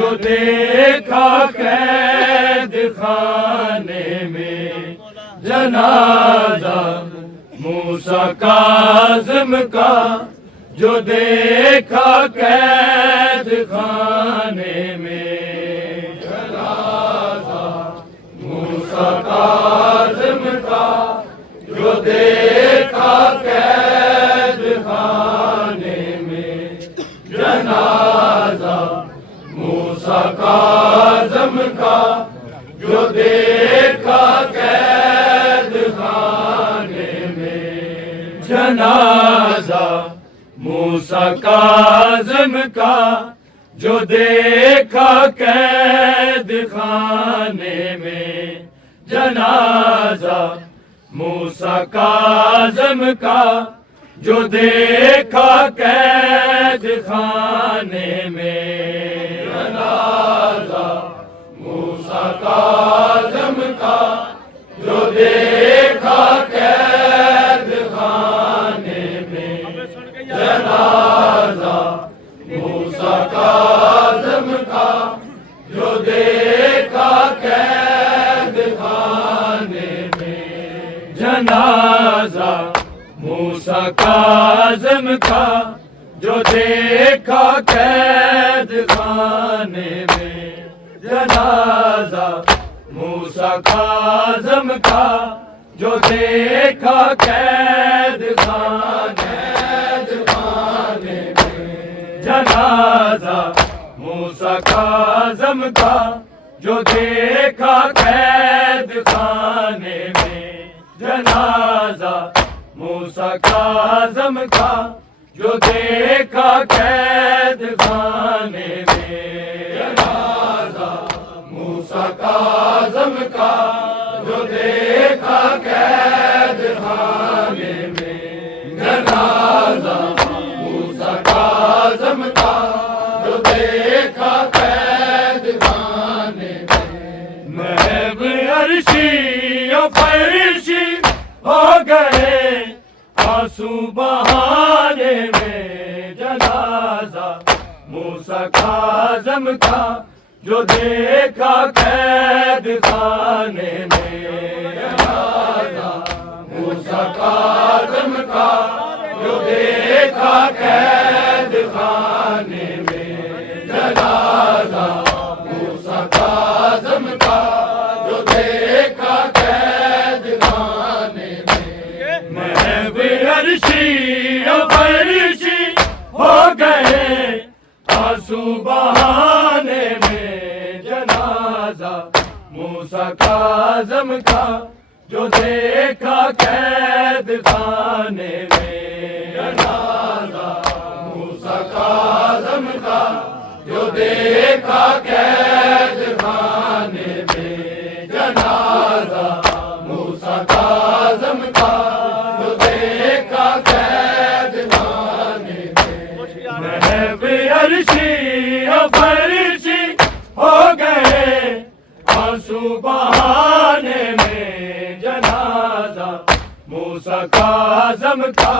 جو دیکھا قید خانے میں جنازہ موسیٰ کاظم کا، جو دیکھا قید خانے میں جنازہ موسیٰ کاظم کا، جو دیکھا قید خانے میں جنازہ موسیٰ کاظم کا، جو دیکھا قید خانے میں جنازہ موسیٰ کاظم کا، جو دیکھا قید خانے میں جنازہ موسیٰ کاظم کا، جو دیکھا قید خانے میں جنازہ موسیٰ کاظم کا، جو دیکھا قید خانے میں جنازہ موسیٰ کاظم کا، جو دیکھا قید خانے میں جنازہ موسیٰ کاظم کا، جو دیکھا قید خانے میں جنازہ موسیٰ کاظم کا، جو دیکھا قید خانے میں جنازہ موسیٰ کاظم کا، جو دیکھا قید خانے میں جنازہ موسیٰ کاظم کا، جو دیکھا قید خانے میں جنازہ موسیٰ کاظم کا، جو دیکھا قید خانے میں جنازہ موسیٰ کاظم کا، جو دیکھا قید خانے میں محب عرشی و فرشی ہو گئے آنسو بہانے میں جنازہ موسیٰ کاظم کا، جو دیکھا قید خانے میں کاظم کا جو دیکھا قید خانے میں، جنازہ موسیٰ کاظم کا جو دیکھا قید خانے میں، محو عرشی و فرشی ہو گئے آنسو بہانے میں، جنازہ موسیٰ کاظم کا جو دیکھا قید خانے میں، جنازہ موسیٰ کاظم کا جو دیکھا قید خانے میں، جنازہ موسیٰ کاظم کا جو دیکھا قید خانے میں، محو عرشی و فرشی ہو گئے آنسو بہانے میں، جنازہ موسیٰ کاظم کا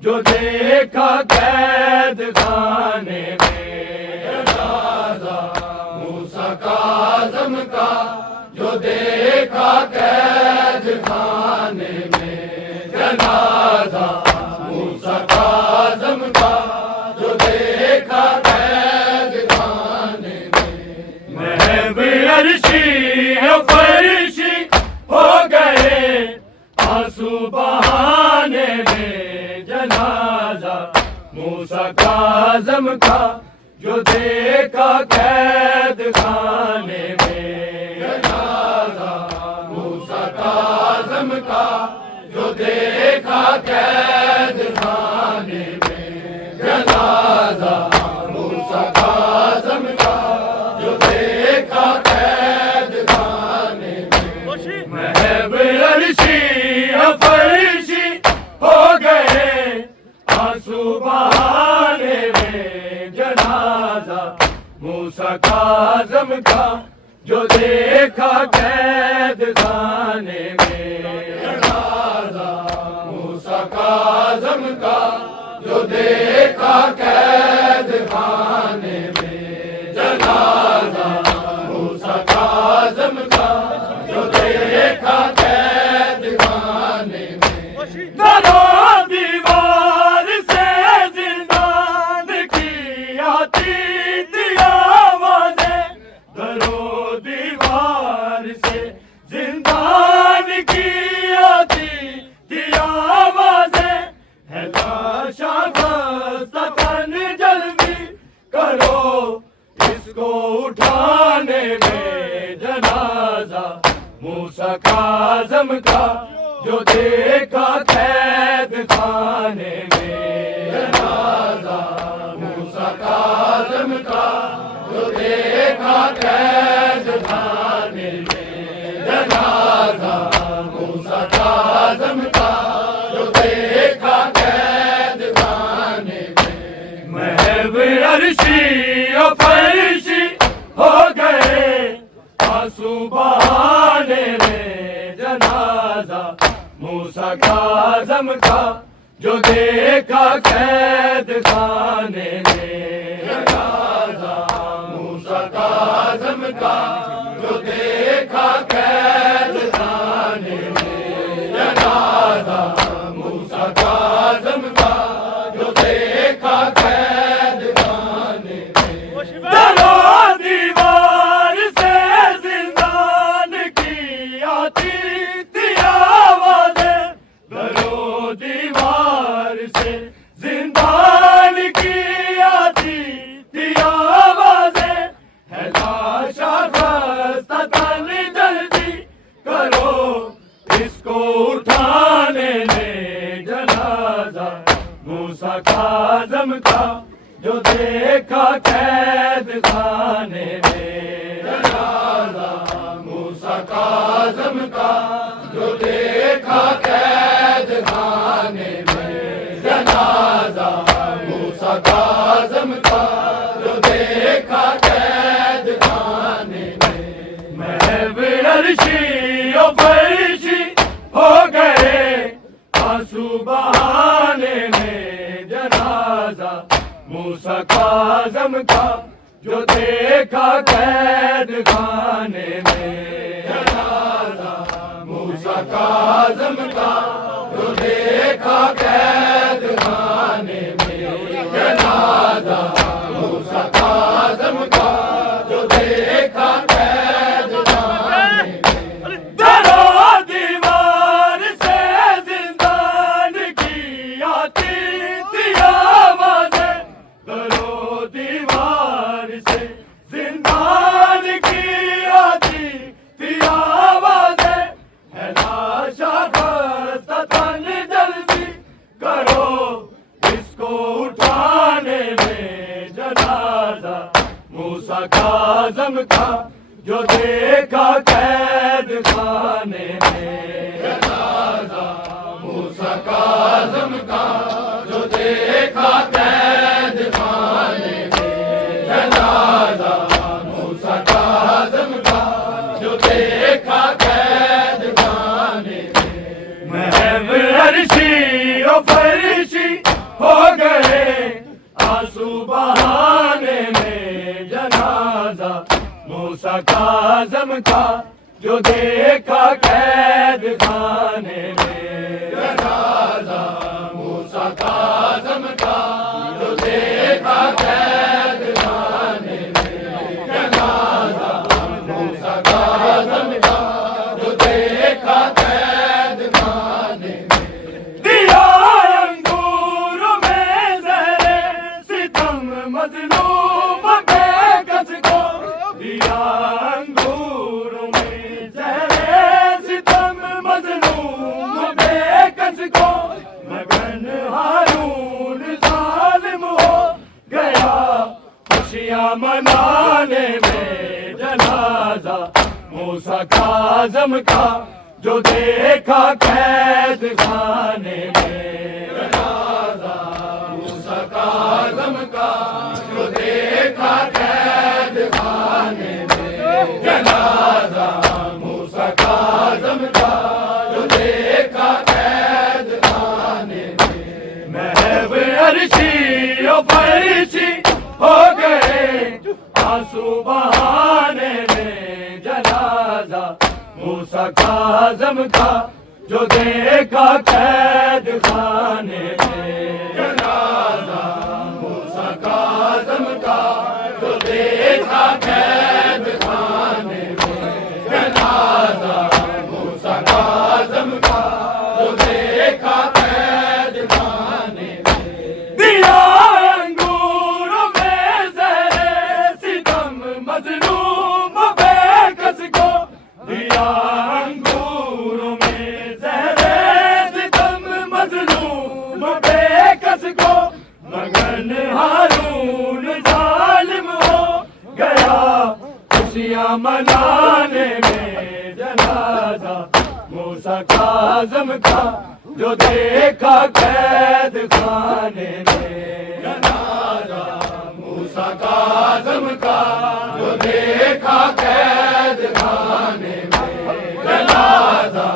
جو دیکھا قید خانے میں، جنازہ موسیٰ کاظم کا جو دیکھا قید خانے میں، جنازہ موسیٰ کاظم کا جو دیکھا قید خانے میں، محو عرشی و فرشی ہو گئے آنسو بہانے میں، جنازہ موسیٰ کاظم کا جو دیکھا قید خانے میں، جنازہ موسیٰ کاظم کا جو دیکھا قید خانے میں، جنازہ موسیٰ کاظم کا جو دیکھا قید خانے میں، محو عرشی و فرشی ہو گئے آنسو بہانے میں، جنازہ موسیٰ کاظم کا جو دیکھا قید خانے میں، جنازہ موسیٰ کاظم کا جو دیکھا قید خانے میں، جنازہ موسیٰ کاظم کا جو دیکھا قید خانے میں، در و دیوار سے زندان کی آتی تھی آوازیں، در و دیوار سے زندان کی آتی تھی آوازیں، ہے لاشا خستہ تن جلدی کرو اس کو اٹھانے میں، جنازہ موسیٰ کاظم کا جو دیکھا قید خانے میں، جنازہ موسیٰ کاظم کا جو دیکھا قید خانے میں، جنازہ موسیٰ کاظم کا جو دیکھا قید خانے میں، محو عرشی و فرشی ہو گئے آنسو بہانے میں، جنازہ موسیٰ کاظم کا جو دیکھا قید خانے میں، جنازہ موسیٰ کاظم کا جو دیکھا قید خانے میں، جنازہ موسیٰ کاظم کا جو دیکھا قید خانے میں، در و دیوار سے زندان کی آتی تھی آوازیں، در و دیوار سے زندان کی آتی تھی آوازیں، ہے لاشا خستہ تن جلدی کرو اس کو اٹھانے میں، جنازہ موسیٰ کاظم کا جو دیکھا قید خانے میں، جنازہ موسیٰ کاظم کا جو دیکھا قید خانے میں، جنازہ موسیٰ کاظم کا جو دیکھا قید خانے میں، محو عرشی و فرشی ہو گئے آنسو بہانے میں، جنازہ موسیٰ کاظم کا جو دیکھا قید خانے میں، جنازہ موسیٰ کاظم کا جو دیکھا دیکھا قید خانے میں جنازہ موسیٰ کاظم کا، جو دیکھا قید خانے میں۔ در و دیوار سے زندان کی آتی تھی آوازیں، در و دیوار سے زندان کی آتی تھی آوازیں، ہے لاشا خستہ تن جلدی کرو اس کو اٹھانے میں جنازہ موسیٰ کاظم کا، جو دیکھا قید خانے میں جنازہ موسیٰ کاظم کا، جو دیکھا قید خانے میں جنازہ موسیٰ کاظم کا، جو دیکھا قید خانے میں۔ محب عرشی و فرشی ہو گئے آنسو بہانے میں جنازہ موسیٰ کاظم کا، جو دیکھا قید خانے میں جنازہ موسیٰ کاظم کا، جو دیکھا قید خانے میں جنازہ موسیٰ کاظم کا، جو دیکھا قید خانے میں۔ دیا انگور میں زہر ستم مظلوم بے کس کو، دیا انگور میں زہر ستم مظلوم بے کس کو، مگن ہارون ظالم ہو گیا خوشیاں منانے میں جنازہ موسیٰ کاظم کا، جو دیکھا قید خانے میں جنازہ موسیٰ کاظم کا، جو دیکھا قید خانے میں جنازہ موسیٰ کاظم کا، جو دیکھا قید خانے میں۔ محب عرشی و فرشی ہو گئے آنسو بہانے میں جنازہ موسیٰ کاظم کا، جو دیکھا قید خانے میں جنازہ موسیٰ کاظم کا، جو دیکھا قید خانے میں جنازہ موسیٰ کاظم کا، جو دیکھا قید خانے میں۔ دیا انگور میں زہر ستم مظلوم بے کس کو، دیا انگور میں زہر ستم مظلوم بے کس کو، مگن ہارون ظالم ہو گیا خوشیاں منانے میں جنازہ موسیٰ کاظم کا، جو دیکھا قید خانے میں جنازہ موسیٰ کاظم کا، جو دیکھا قید خانے میں جنازہ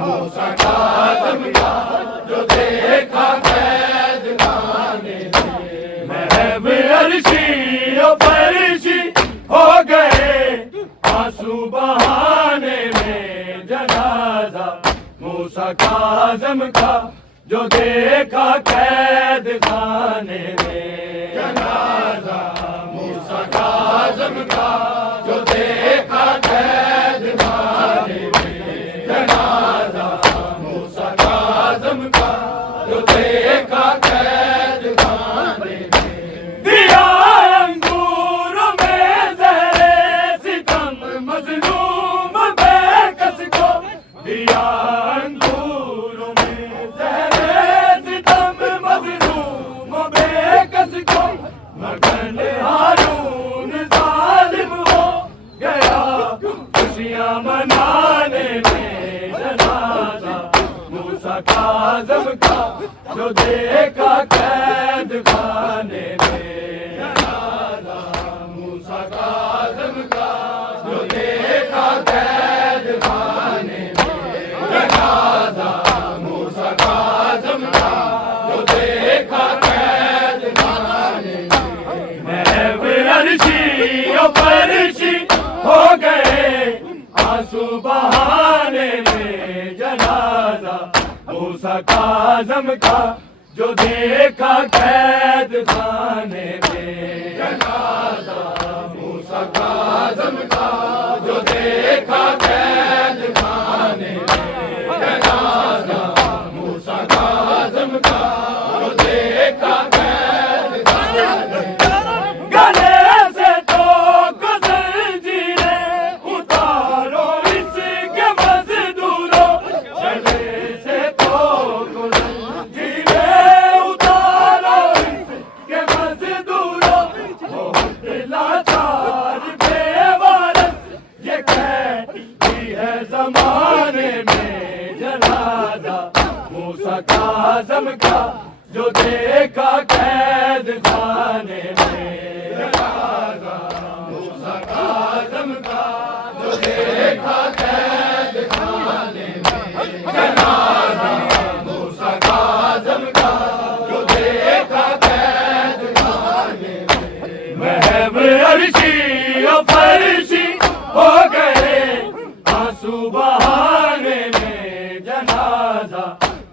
موسیٰ کاظم کا، جو دیکھا قید خانے میں۔ محب عرشی و فرشی ہو گئے آنسو بہانے میں جنازہ موسیٰ کاظم کا، جو دیکھا قید خانے میں جنازہ موسیٰ کاظم کا، جو دیکھا قید خانے میں جنازہ موسیٰ کاظم کا، جو دیکھا قید خانے میں۔ دیا انگور میں زہر ستم مظلوم بے کس کو، دیا انگور میں زہر ستم مظلوم بے کس کو، مگن ہارون ظالم ہو گیا خوشیاں منانے میں جنازہ موسیٰ کاظم کا، جو دیکھا قید خانے میں جنازہ موسیٰ کاظم کا، جو دیکھا قید خانے میں جنازہ موسیٰ کاظم کا، جو دیکھا قید خانے میں۔ محب عرشی و فرشی ہو گئے آنسو بہانے میں جنازہ موسیٰ کاظم کا جو دیکھا قید خانے میں جنازہ موسیٰ کاظم کا جو دیکھا قید خانے میں جنازہ موسیٰ کاظم کا جو دیکھا قید خانے میں گلے سے تو زنجیریں اتارو اس کے مزدوروں گلے سے تو زنجیریں اتارو اس کے مزدوروں بہت لاچار بے وارث یہ کہتی ہے زمانے میں جنازہ موسیٰ کاظم کا جو دیکھا قید خانے میں جنازہ موسیٰ کاظم کا جو دیکھا قید خانے میں جنازہ موسیٰ کاظم کا جو دیکھا قید خانے میں محب عرشی و فرشی ہو گئے آنسو بہانے میں جنازہ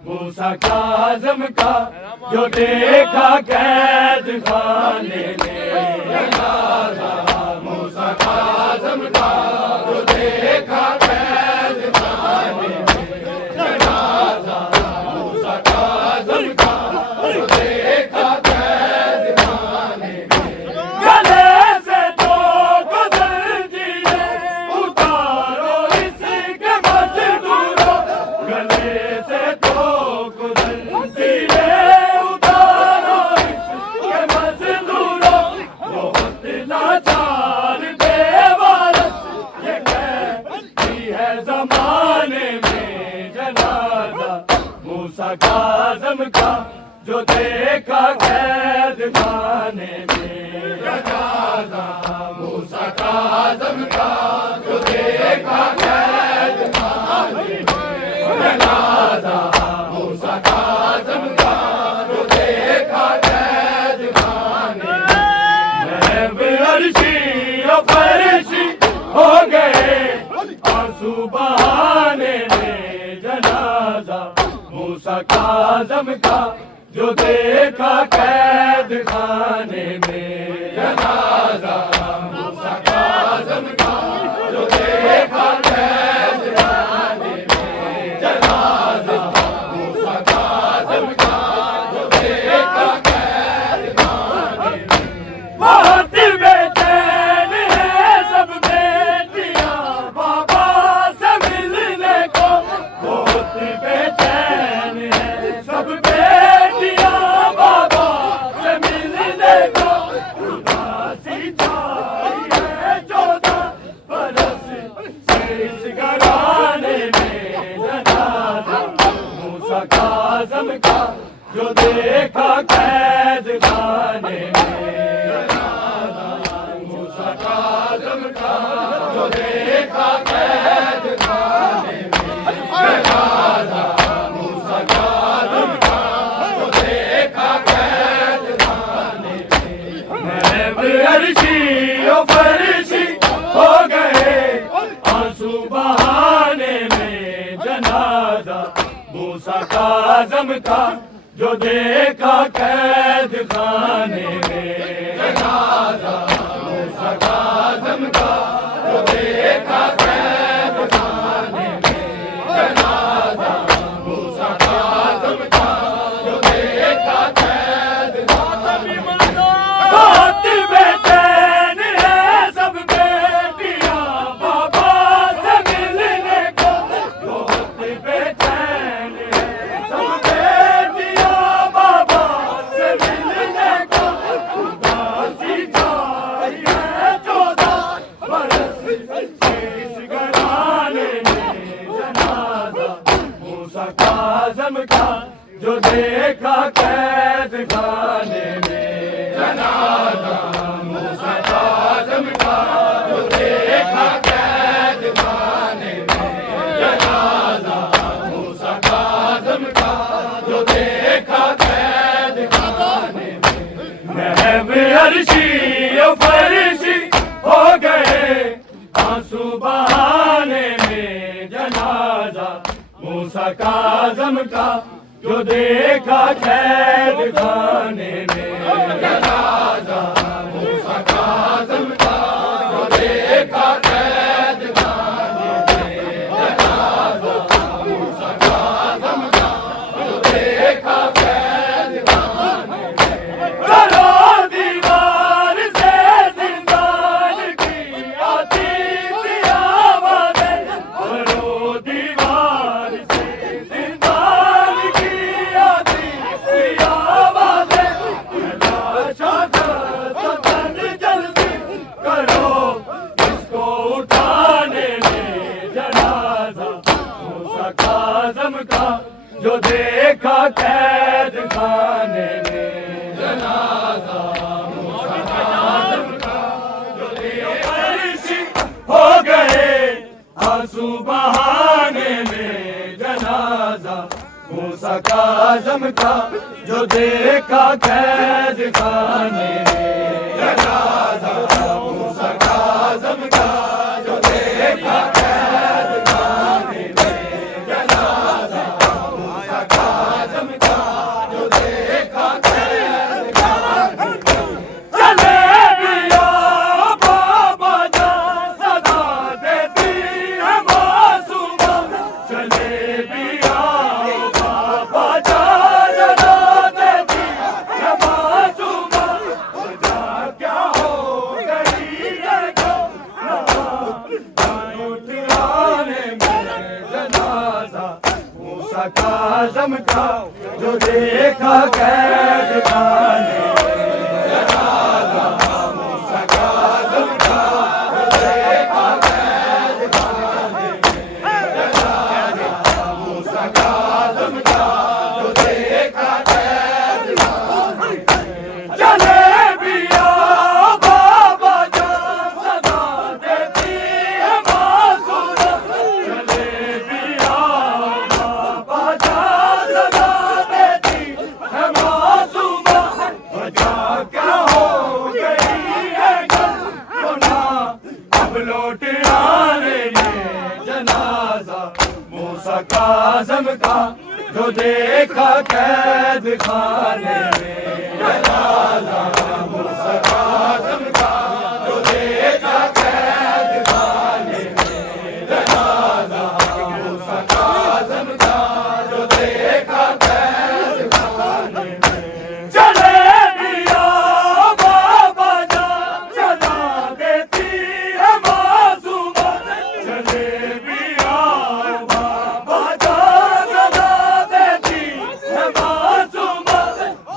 موسیٰ کاظم کا جو دیکھا قید خانے میں جنازہ موسیٰ کاظم کا جو دیکھا قید خانے میں جنازہ موسیٰ کاظم کا جو دیکھا قید خانے میں گلے سے تو زنجیریں اتارو اس کے مزدوروں گلے سے تو زنجیریں اتارو اس کے مزدوروں بہت لاچار بے وارث یہ کہتی ہے زمانے میں جنازہ موسیٰ کاظم کا جو دیکھا قید خانے میں جنازہ موسیٰ کاظم کا جو دیکھا قید خانے میں جنازہ موسیٰ کاظم کا جو دیکھا قید خانے میں محب عرشی و فرشی ہو گئے آنسو بہانے میں جنازہ موسیٰ کاظم کا جو دیکھا قید خانے میں جنازہ موسیٰ کاظم کا جو دیکھا قید خانے میں جنازہ موسیٰ کاظم کا جو دیکھا قید خانے میں بہت بے چین ہے سب بیٹیاں بابا سے ملنے کو بہت بے چین ہے سب بیٹیاں بابا سے ملنے کو اداسی چھائی ہے 14 برس سے اس گھرانے میں جنازہ موسیٰ کاظم کا جو دیکھا قید خانے میں جنازہ موسیٰ کاظم کا جو دیکھا قید خانے میں جنازہ موسیٰ کاظم کا جو دیکھا قید خانے میں محب عرشی و فرشی ہو گئے آنسو بہانے میں جنازہ موسیٰ کاظم کا جو دیکھا قید خانے میں جنازہ موسیٰ کاظم کا جو دیکھا قید خانے میں جنازہ موسیٰ کاظم کا جو دیکھا قید خانے میں بہت بے چین ہے سب بیٹیاں بابا سے ملنے کو بہت بے چین ہے سب بیٹیاں بابا سے ملنے کو اداسی چھائی ہے 14 برس سے اس گھرانے میں جنازہ موسیٰ کاظم کا جو دیکھا قید خانے میں جنازہ موسیٰ کاظم کا جو دیکھا قید خانے میں جنازہ موسیٰ کاظم کا جو دیکھا قید خانے میں محب عرشی و فرشی ہو گئے آنسو بہانے میں جنازہ موسیٰ کاظم کا جو دیکھا قید خانے میں جنازہ موسیٰ کاظم کا جو دیکھا قید خانے میں جنازہ موسیٰ کاظم کا جو دیکھا قید خانے میں کرو دیوار سے زندان کی آتی تھی آوازیں کرو دیوار سے زندان کی آتی تھی آوازیں تلاشا ستن جلدی کرو اس کو اٹھانے میں جنازہ موسیٰ کاظم کا جو دیکھا قید خانے میں جنازہ موسیٰ کاظم کا جو دیکھا عرشی ہو گئے آنسو بہانے میں جنازہ موسیٰ کاظم کا جو دیکھا قید خانے میں جنازہ موسیٰ کاظم کا جو دیکھا قید خانے میں جنازہ موسیٰ کاظم کا جو دیکھا قید خانے میں چلے بیا بابا جان صدا دیتی ہے معصومہ چلے بیا بابا جان صدا دیتی ہے معصومہ وجہ کیا ہو گئی ہے اٹھانے میں جنازہ موسیٰ کاظم کا جو دیکھا قید خانے میں جنازہ موسیٰ کاظم کا جو دیکھا قید خانے میں جنازہ موسیٰ کاظم کا جو دیکھا قید خانے میں چلے بیا بابا جان صدا دیتی ہے معصومہ چلے بیا بابا جان صدا دیتی ہے معصومہ وجہ کیا ہو گئی ہے گناہ اب لوٹ آنے میں جنازہ موسیٰ کاظم کا جو دیکھا قید خانے میں جنازہ موسیٰ کاظم کا جو دیکھا قید خانے میں جنازہ موسیٰ کاظم کا جو دیکھا قید خانے میں چلے بیا بابا جان صدا دیتی ہے معصومہ چلے بیا بابا جان صدا دیتی ہے معصومہ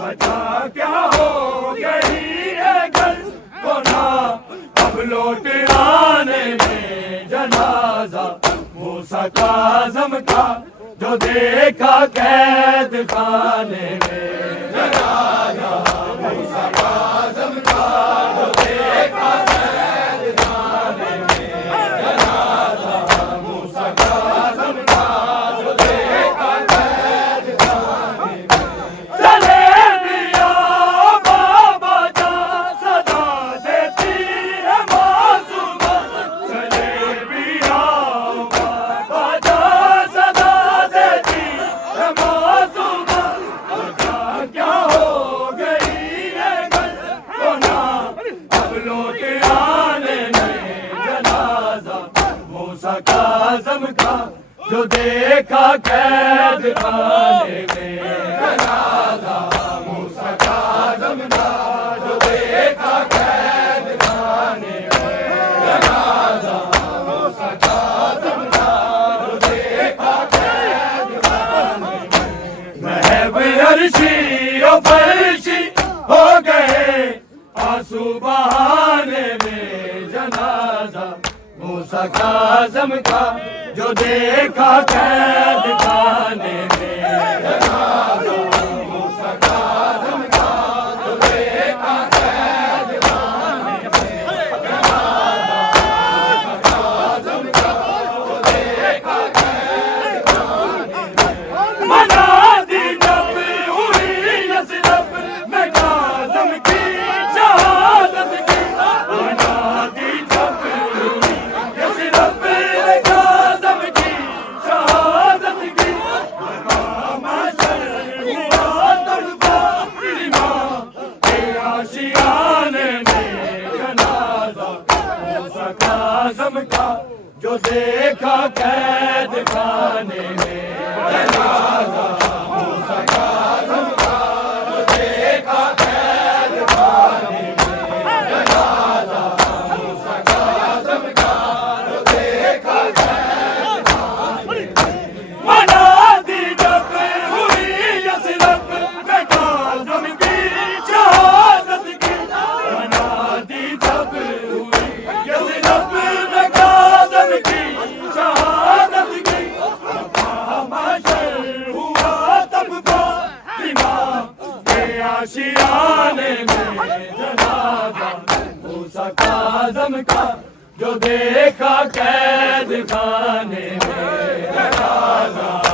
وجہ کیا ہو گئی ہے گناہ اب لوٹ آنے میں جنازہ موسیٰ کاظم کا جو دیکھا قید خانے میں جنازہ موسیٰ کاظم کا جو دیکھا قید خانے میں جنازہ موسیٰ کاظم کا جو دیکھا قید خانے میں چلے بیا بابا جان صدا دیتی ہے معصومہ چلے بیا بابا جان صدا دیتی ہے معصومہ وجہ کیا ہو گئی ہے گناہ اب لوٹ آنے میں جنازہ موسیٰ کاظم کا جو دیکھا قید خانے میں جنازہ موسیٰ کاظم کا جو دیکھا قید خانے میں جنازہ موسیٰ کاظم کا جو دیکھا قید خانے میں محب عرشی و فرشی ہو گئے آنسو بہانے میں جنازہ موسیٰ کاظم کا جو دیکھا قید خانے میں جنازہ موسیٰ کاظم کا جو دیکھا قید خانے میں جنازہ موسیٰ کاظم کا جو دیکھا قید خانے میں منادی جب ہوئی یثرب میں کاظم کی شہادت کی منادی جب ہوئی یثرب میں کاظم کی شہادت آشیانے میں جنازہ موسیٰ کاظم کا جو دیکھا قید خانے میں جنازہ